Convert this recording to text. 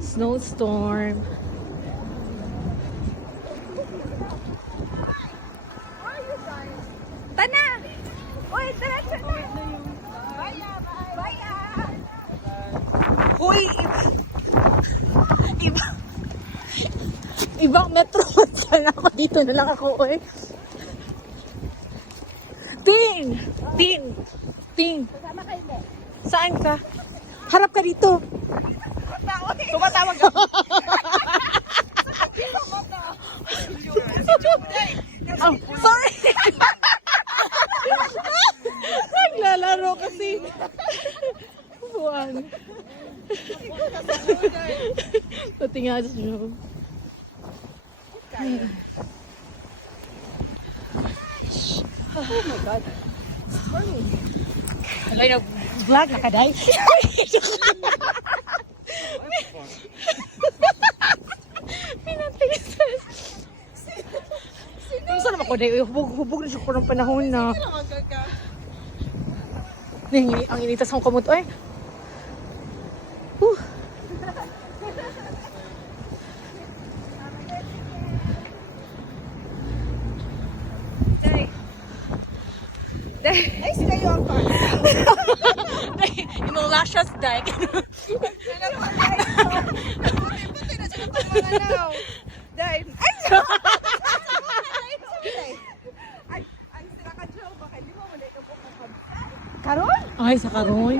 Snowstorm. Tana! Uy, tara, tara! Baya! Uy! Ibang metro. Saan ako? Dito na lang ako, uy. Ting! Ting! Ting! Saan ka? Harap ka dito. Tumatawag ka. Oh, sorry! Naglalaro kasi. Buwan. Pati nga siya. Oh my God. Alay na vlog na kaday. Pinatisan. Saan naman ko day? Hubog na siya ko ng panahon na. Ang initas akong kamot. Ay! Ay, sila yung ako. Imong lashes day. Buti na siya ng pangalaw. Dahil, ay! Ay, sila ka, Joe. Baka hindi mo wala ito po. Ay, sa karoy.